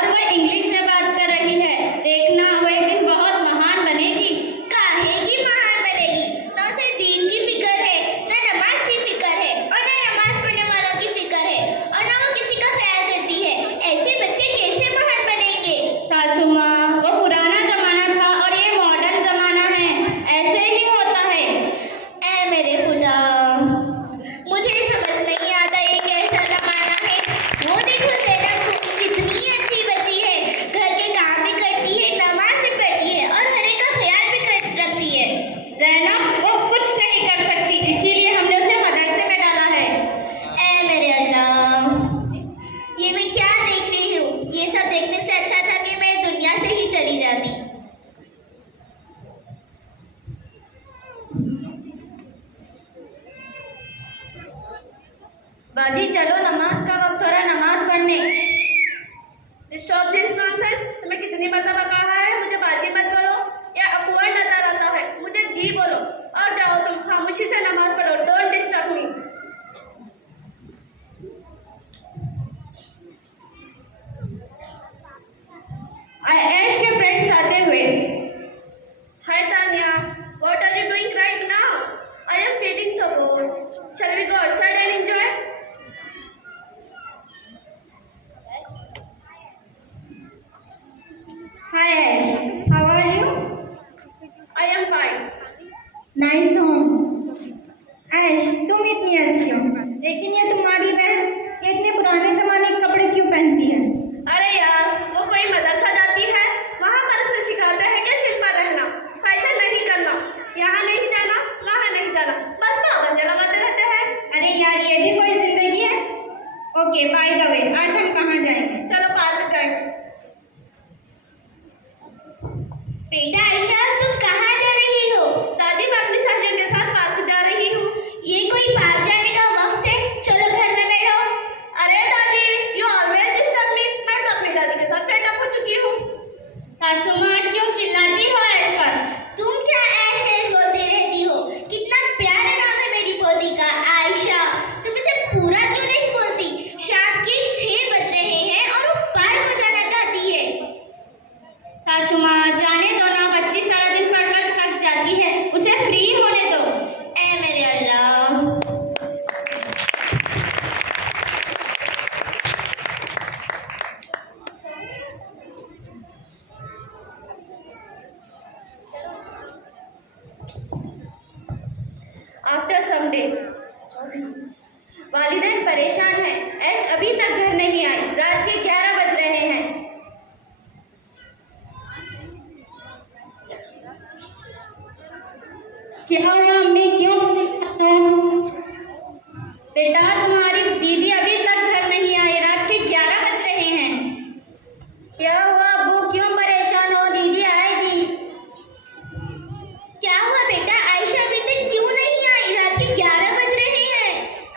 और वह इंग्लिश में बात कर रही है। देखना वह एक दिन बहुत महान बनेगी। काहेगी महान बनेगी? ना उसे दीन की फिक्र है, ना नमाज की फिक्र है, और ना नमाज पढ़ने वालों की फिक्र है, और ना वो किसी का ख्याल करती है। ऐसे बच्चे कैसे महान बनेंगे? सासू माँ, वो पुराना जमाना था और ये मॉडर्न जमाना है, ऐसे ही होता है। ऐ मेरे खुदा, मुझे समझ नहीं आता ये कैसा जमाना है। वो देखो ज़ैनब कितनी अच्छी बच्ची है, घर के काम भी करती है, नमाज भी पढ़ती है और हर एक का ख्याल भी रखती है। ज़ैनब वो कुछ नहीं कर सकती, इसीलिए हमने उसे मदरसे में डाला है। ऐ मेरे अल्लाह, ये मैं क्या देख रही हूँ? ये सब देखने से अच्छा था कि मैं दुनिया से ही चली जाती। बाजी चलो, नमाज का वक्त हो रहा है, नमाज पढ़ने। Stop this nonsense. तुम्हें कितनी मर्तबा कहा है मुझे बाजी मत बोलो, या अपवर्ड आता रहता है। मुझे दी बोलो और जाओ, तुम खामोशी से नमाज पढ़ो। Don't disturb me. ऐश के फ्रेंड्स आते हुए, hi Tanya, what are you doing right now? I am feeling so bored. Shall we go outside and enjoy? Hi Ash, how are you? I am fine. Nice home. Ash, तुम इतनी अच्छी हो, लेकिन ये तुम्हारी बहन ये इतने पुराने जमाने के कपड़े क्यों पहनती है? अरे यार, वो कोई मदरसा जाती है, वहाँ पर उसे सिखाते हैं कि सिंपल रहना, फैशन नहीं करना, यहाँ नहीं जाना, वहाँ नहीं जाना, बस पाबंदी लगाते रहते हैं। अरे यार, ये भी कोई जिंदगी है? ओके, बाय द वे, आज हम कहाँ जाएंगे? चलो पार्क जाएंगे। बेटा आयशा, तुम कहाँ जा रही हो? दादी, मैं अपनी सहेलियों के साथ पार्क जा रही हूँ। ये कोई पार्क जाने का वक्त है? चलो घर में बैठो। अरे दादी, यू ऑलवेज डिस्टर्ब मी। मैं तो अपनी दादी के साथ फ्रेंड हो चुकी हूँ। सासू माँ, क्यों चिल्लाती हो ऐश पर? तुम क्या ऐश ऐश बोलती रहती हो? कितना प्यारा नाम है मेरी पोती का, आयशा। तुम इसे पूरा क्यों नहीं बोलती? शाम के 6 बज रहे हैं और वो पार्क को जाना चाहती है। सासू माँ, जाने दो ना, बच्ची सारा दिन पढ़कर थक जाती है, उसे फ्री होने दो। ऐ मेरे अल्लाह। आफ्टर सम डेज, वालिदैन परेशान हैं। ऐश अभी तक घर नहीं आई, रात के 11 बज रहे हैं। क्या हुआ अम्मी, क्यों? बेटा, तुम्हारी दीदी अभी तक घर नहीं आई, रात के 11 बज रहे हैं। क्या हुआ अब्बू, क्यों परेशान हो? दीदी आएगी। क्या हुआ बेटा, आयशा अभी तक क्यों नहीं आई? रात के 11 बज रहे हैं।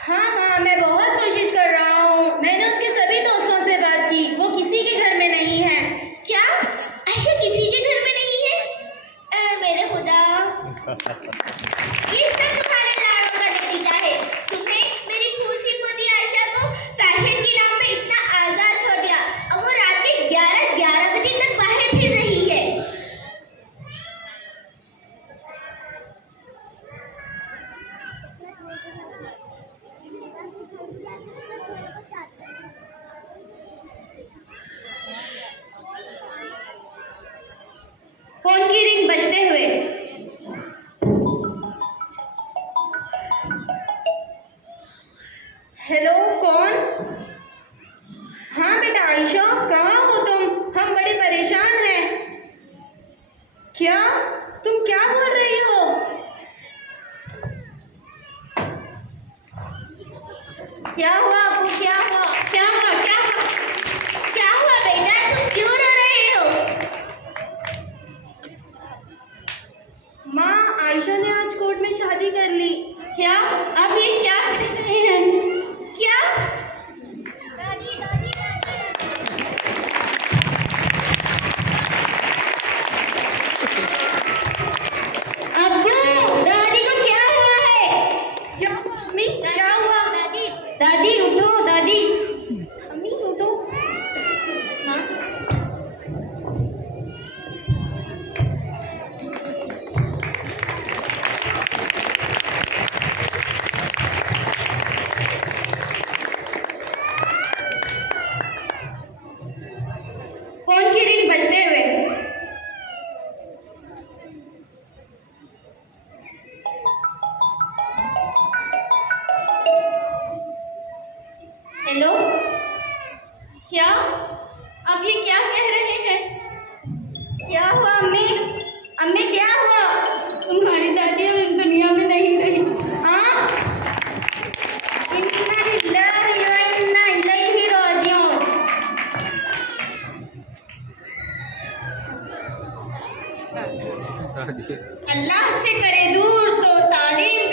हाँ हाँ, मैं बहुत कोशिश कर रहा हूँ, मैंने उसके सभी दोस्तों से बात की, वो किसी के घर में नहीं है। क्या आयशा किसी के घर में नहीं है? ऐ मेरे खुदा, ये सब तुम्हारे लाड़ों का नतीजा है। तुमने मेरी फूल सी पोती आयशा को फैशन के नाम पे इतना आजाद छोड़ दिया। अब वो रात के 11 बजे तक बाहर फिर रही है। फोन की रिंग बजते हुए, हेलो, कौन? हाँ बेटा आयशा, कहाँ हो तुम? हम बड़े परेशान हैं। क्या? तुम क्या बोल रही हो? क्या हुआ अबू, क्या हुआ? क्या हुआ? क्या हुआ? क्या हुआ बेटा, तुम क्यों रो रहे हो? माँ, आयशा ने आज कोर्ट में शादी कर ली। क्या? अब ये क्या कर रहे हैं? क्या? अब्बू, दादी को क्या हुआ है? क्या हुआ अम्मी? क्या हुआ? दादी उठो, दादी। अम्मी उठो। माँ फोन की रिंग बजते हुए। हेलो, क्या? आप ये क्या कह रहे हैं? क्या हुआ अम्मी? अम्मी क्या हुआ? तुम्हारी दादी अब इस दुनिया में नहीं रही। हाँ? इन्ना लिल्लाहि व इन्ना इलैहि राजिऊन। अल्लाह से करे दूर तो तालीम